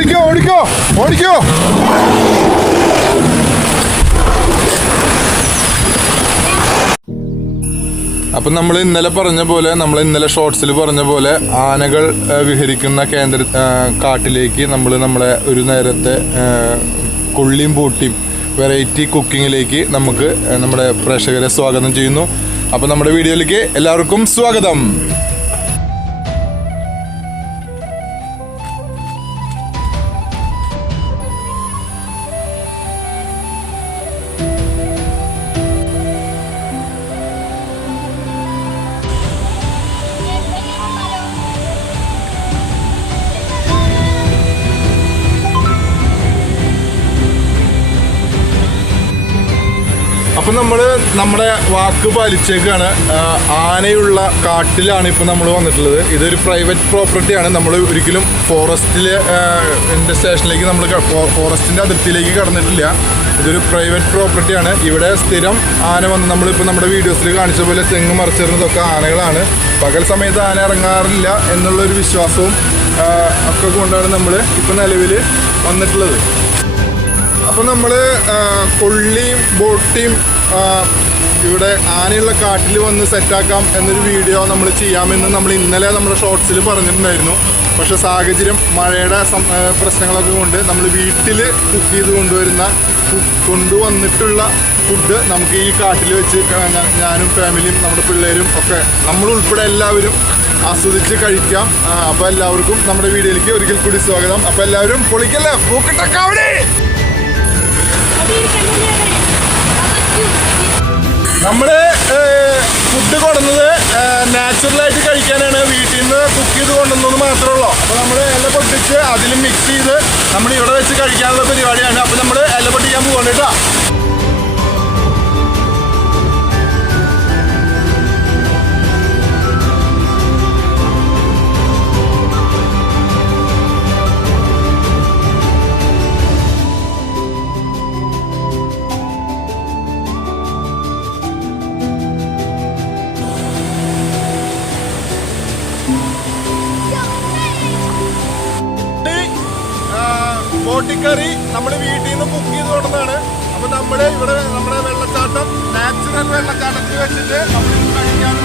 ഓടിക്കോ ഓടിക്കോ ഓടിക്കോ. അപ്പം നമ്മൾ ഇന്നലെ പറഞ്ഞ പോലെ, നമ്മൾ ഇന്നലെ ഷോർട്സിൽ പറഞ്ഞ പോലെ ആനകൾ വിഹരിക്കുന്ന കാട്ടിലേക്ക് നമ്മളെ ഒരു നേരത്തെ കൊള്ളിയും പൂട്ടിയും വെറൈറ്റി കുക്കിങ്ങിലേക്ക് നമ്മുടെ പ്രേക്ഷകരെ സ്വാഗതം ചെയ്യുന്നു. അപ്പം നമ്മുടെ വീഡിയോയിലേക്ക് എല്ലാവർക്കും സ്വാഗതം. അപ്പം നമ്മുടെ വാക്ക് പാലിച്ചേക്കാണ്. ആനയുള്ള കാട്ടിലാണ് ഇപ്പം നമ്മൾ വന്നിട്ടുള്ളത്. ഇതൊരു പ്രൈവറ്റ് പ്രോപ്പർട്ടിയാണ്. നമ്മൾ ഒരിക്കലും സ്റ്റേഷനിലേക്ക് ഫോറസ്റ്റിൻ്റെ അതിർത്തിയിലേക്ക് കടന്നിട്ടില്ല. ഇതൊരു പ്രൈവറ്റ് പ്രോപ്പർട്ടിയാണ്. ഇവിടെ സ്ഥിരം ആന വന്ന് നമ്മളിപ്പോൾ നമ്മുടെ വീഡിയോസിൽ കാണിച്ച പോലെ തെങ്ങ് മറിച്ചിരുന്നതൊക്കെ ആനകളാണ്. പകൽ സമയത്ത് ആന ഇറങ്ങാറില്ല എന്നുള്ളൊരു വിശ്വാസവും ഒക്കെ കൊണ്ടാണ് നമ്മൾ ഇപ്പം നിലവിൽ വന്നിട്ടുള്ളത്. അപ്പോൾ നമ്മൾ കൊള്ളിയും ബോട്ടിയും ഇവിടെ ആനയുള്ള കാട്ടിൽ വന്ന് സെറ്റാക്കാം എന്നൊരു വീഡിയോ നമ്മൾ ചെയ്യാമെന്ന് നമ്മൾ ഇന്നലെ നമ്മുടെ ഷോർട്സിൽ പറഞ്ഞിട്ടുണ്ടായിരുന്നു. പക്ഷേ സാഹചര്യം മഴയുടെ പ്രശ്നങ്ങളൊക്കെ കൊണ്ട് നമ്മൾ വീട്ടിൽ കുക്ക് ചെയ്ത് കൊണ്ടുവന്നിട്ടുള്ള ഫുഡ് നമുക്ക് ഈ കാട്ടിൽ വെച്ച് ഞാനും ഫാമിലിയും നമ്മുടെ പിള്ളേരും ഒക്കെ നമ്മളുൾപ്പെടെ എല്ലാവരും ആസ്വദിച്ച് കഴിക്കാം. അപ്പോൾ എല്ലാവർക്കും നമ്മുടെ വീഡിയോയിലേക്ക് ഒരിക്കൽ കൂടി സ്വാഗതം. അപ്പോൾ എല്ലാവരും പൊളിക്കല്ലേ, പൂക്കിട്ടക്കാവടി. നമ്മള് ഫുഡ് കൊണ്ടുവന്നത് നാച്ചുറലായിട്ട് കഴിക്കാനാണ്. വീട്ടിൽ നിന്ന് കുക്ക് ചെയ്ത് കൊണ്ടുവന്നത് മാത്രമേ ഉള്ളൂ. അപ്പോൾ നമ്മൾ ഇല പൊട്ടിച്ച് അതിൽ മിക്സ് ചെയ്ത് നമ്മൾ ഇവിടെ വെച്ച് കഴിക്കാനുള്ള പരിപാടിയാണ്. അപ്പോൾ നമ്മൾ ഇല പൊട്ടിക്കാൻ പോകണ്ട കേട്ടോ. ബോട്ടിക്കറി നമ്മൾ വീട്ടിൽ നിന്ന് കുക്ക് ചെയ്ത് കൊണ്ടുവന്നാണ്. അപ്പോൾ ഇവിടെ നമ്മുടെ വെള്ളച്ചാട്ടം നാച്ചുറൽ വെള്ളച്ചാട്ടത്തിൽ വെച്ചിട്ട് നമ്മൾ കഴിക്കാൻ